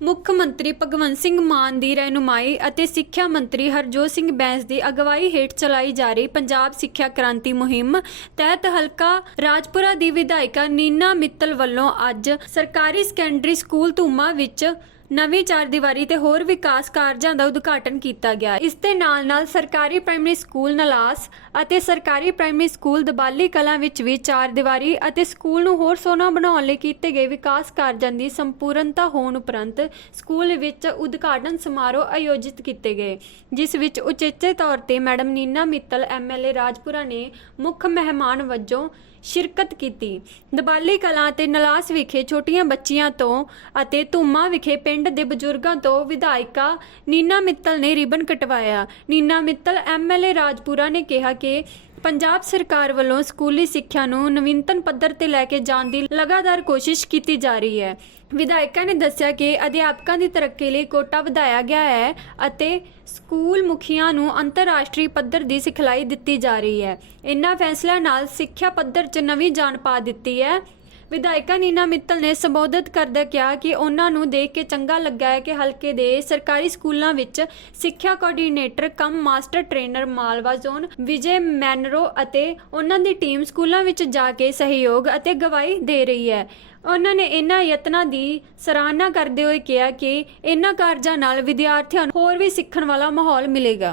ਮੁੱਖ ਮੰਤਰੀ ਭਗਵੰਤ ਸਿੰਘ ਮਾਨ ਦੀ ਰਹਿਨੁਮਾਈ ਅਤੇ ਸਿੱਖਿਆ ਮੰਤਰੀ ਹਰਜੋਤ ਸਿੰਘ ਬੈਂਸ ਦੀ ਅਗਵਾਈ ਹੇਠ ਚਲਾਈ ਜਾ ਰਹੀ ਪੰਜਾਬ ਸਿੱਖਿਆ ਕ੍ਰਾਂਤੀ ਮੁਹਿੰਮ ਤਹਿਤ ਹਲਕਾ ਰਾਜਪੁਰਾ ਦੀ ਵਿਧਾਇਕਾ ਨੀਨਾ ਮਿੱਤਲ ਵੱਲੋਂ ਅੱਜ ਸਰਕਾਰੀ ਸੈਕੰਡਰੀ ਸਕੂਲ ਧੂਮਾ ਵਿੱਚ ਨਵੀਂ ਚਾਰ ਦੀਵਾਰੀ ਤੇ ਹੋਰ ਵਿਕਾਸ ਕਾਰਜਾਂ ਦਾ ਉਦਘਾਟਨ ਕੀਤਾ ਗਿਆ। ਇਸ ਦੇ ਨਾਲ ਨਾਲ ਸਰਕਾਰੀ ਪ੍ਰਾਇਮਰੀ ਸਕੂਲ ਨਲਾਸ ਅਤੇ ਸਰਕਾਰੀ ਪ੍ਰਾਇਮਰੀ ਸਕੂਲ ਦਬਾਲੀ ਕਲਾਂ ਵਿੱਚ ਵੀ ਚਾਰ ਦੀਵਾਰੀ ਅਤੇ ਸਕੂਲ ਨੂੰ ਹੋਰ ਸੋਹਣਾ ਬਣਾਉਣ ਲਈ ਕੀਤੇ ਗਏ ਵਿਕਾਸ ਕਾਰਜਾਂ ਦੀ ਸੰਪੂਰਨਤਾ ਹੋਣ ਉਪਰੰਤ ਸਕੂਲ ਵਿੱਚ ਉਦਘਾਟਨ ਸਮਾਰੋਹ ਆਯੋਜਿਤ ਕੀਤੇ ਗਏ, ਜਿਸ ਵਿੱਚ ਉਚੇਚੇ ਤੌਰ ਤੇ ਮੈਡਮ ਨੀਨਾ ਮਿੱਤਲ ਐਮਐਲਏ ਰਾਜਪੁਰਾ ਨੇ ਮੁੱਖ ਮਹਿਮਾਨ ਵਜੋਂ ਸ਼ਿਰਕਤ ਕੀਤੀ। ਦਬਾਲੀ ਕਲਾਂ ਤੇ ਨਲਾਸ ਵਿਖੇ ਛੋਟੀਆਂ ਬੱਚੀਆਂ ਤੋਂ ਅਤੇ ਧੂਮਾ ਵਿਖੇ ਪਿੰਡ ਦੇ ਬਜ਼ੁਰਗਾਂ ਤੋਂ ਵਿਧਾਇਕਾ ਨੀਨਾ ਮਿੱਤਲ ਨੇ ਰਿਬਨ ਕਟਵਾਇਆ। ਨੀਨਾ ਮਿੱਤਲ ਐਮਐਲਏ ਰਾਜਪੁਰਾ ਨੇ ਕਿਹਾ ਕਿ ਪੰਜਾਬ ਸਰਕਾਰ ਵੱਲੋਂ ਸਕੂਲੀ ਸਿੱਖਿਆ ਨੂੰ ਨਵੀਨਤਮ ਪੱਧਰ ਤੇ ਲੈ ਕੇ ਜਾਣ ਦੀ ਲਗਾਤਾਰ ਕੋਸ਼ਿਸ਼ ਕੀਤੀ ਜਾ ਰਹੀ ਹੈ। ਵਿਧਾਇਕਾਂ ਨੇ ਦੱਸਿਆ ਕਿ ਅਧਿਆਪਕਾਂ ਦੀ ਤਰੱਕੀ ਲਈ ਕੋਟਾ ਵਧਾਇਆ ਗਿਆ ਹੈ ਅਤੇ ਸਕੂਲ ਮੁਖੀਆਂ ਨੂੰ ਅੰਤਰਰਾਸ਼ਟਰੀ ਪੱਧਰ ਦੀ ਸਿਖਲਾਈ ਦਿੱਤੀ ਜਾ ਰਹੀ ਹੈ। ਇਨ੍ਹਾਂ ਫੈਸਲਿਆਂ ਨਾਲ ਸਿੱਖਿਆ ਪੱਧਰ 'ਚ ਨਵੀਂ ਜਾਨ ਪਾ ਦਿੱਤੀ ਹੈ। ਵਿਧਾਇਕਾ ਨੀਨਾ ਮਿੱਤਲ ਨੇ ਸੰਬੋਧਿਤ ਕਰਦਿਆਂ ਕਿਹਾ ਕਿ ਉਹਨਾਂ ਨੂੰ ਦੇਖ ਕੇ ਚੰਗਾ ਲੱਗਾ ਹੈ ਕਿ ਹਲਕੇ ਦੇ ਸਰਕਾਰੀ ਸਕੂਲਾਂ ਵਿੱਚ ਸਿੱਖਿਆ coordinator cum master trainer Malwa zone, Vijay Manro ਅਤੇ ਉਹਨਾਂ ਦੀ ਟੀਮ ਸਕੂਲਾਂ ਵਿੱਚ ਜਾ ਕੇ ਸਹਿਯੋਗ ਅਤੇ ਗਵਾਹੀ ਦੇ ਰਹੀ ਹੈ। ਉਹਨਾਂ ਨੇ ਇਹਨਾਂ ਯਤਨਾਂ ਦੀ ਸਰਾਹਨਾ ਕਰਦੇ ਹੋਏ ਕਿਹਾ ਕਿ ਇਹਨਾਂ ਕਾਰਜਾਂ ਨਾਲ ਵਿਦਿਆਰਥੀਆਂ ਨੂੰ ਹੋਰ ਵੀ ਸਿੱਖਣ ਵਾਲਾ ਮਾਹੌਲ ਮਿਲੇਗਾ।